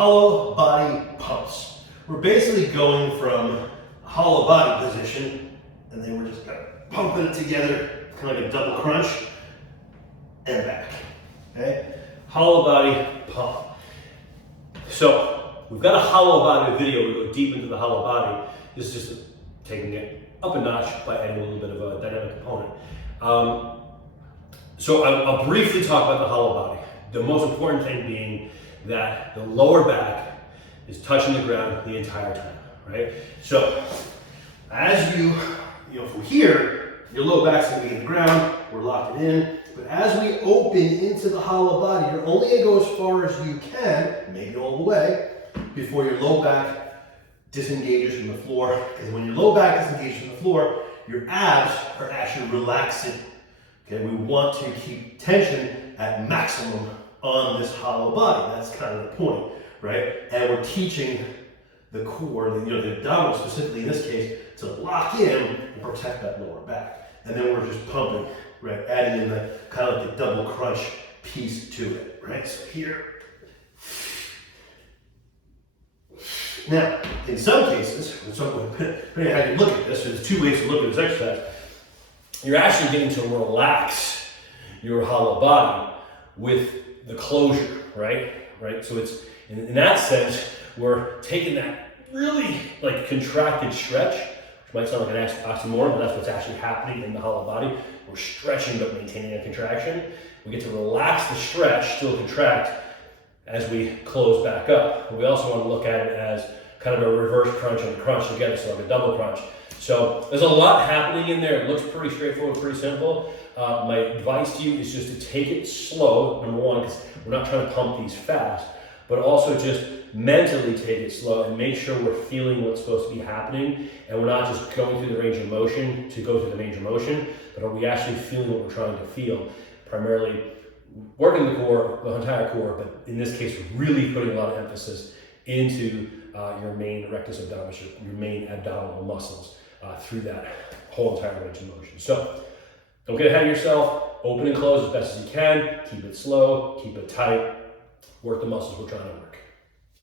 hollow body pumps. We're basically going from a hollow body position, and then we're just kind of pumping it together, kind of like a double crunch, and back. Okay? Hollow body pump. So we've got a hollow body video. We go deep into the hollow body. This is just taking it up a notch by adding a little bit of a dynamic component. So I'll briefly talk about the hollow body. The most important thing being that the lower back is touching the ground the entire time, right? So as from here, your low back's gonna be in the ground, we're locked it in, but as we open into the hollow body, you're only gonna go as far as you can, maybe all the way, before your low back disengages from the floor. Because when your low back disengages from the floor, your abs are actually relaxing. Okay, we want to keep tension at maximum on this hollow body. That's kind of the point, right? And we're teaching the core, the abdominal specifically in this case, to lock in and protect that lower back. And then we're just pumping, right? Adding in the kind of like the double crunch piece to it, right? So here. Now, in some cases, depending on how you look at this, there's two ways to look at this exercise. You're actually getting to relax your hollow body with the closure, right? So it's, in that sense, we're taking that really like contracted stretch, which might sound like an oxymoron, but that's what's actually happening in the hollow body. We're stretching but maintaining a contraction. We get to relax the stretch, still contract, as we close back up. We also want to look at it as kind of a reverse crunch and crunch together, so like a double crunch. So there's a lot happening in there. It looks pretty straightforward, pretty simple. My advice to you is just to take it slow, number one, because we're not trying to pump these fast, but also just mentally take it slow and make sure we're feeling what's supposed to be happening, and we're not just going through the range of motion to go through the range of motion, but are we actually feeling what we're trying to feel? Primarily working the core, the entire core, but in this case, we're really putting a lot of emphasis into your main rectus abdominis, your main abdominal muscles through that whole entire range of motion. So don't get ahead of yourself. Open and close as best as you can. Keep it slow, keep it tight. Work the muscles we're trying to work.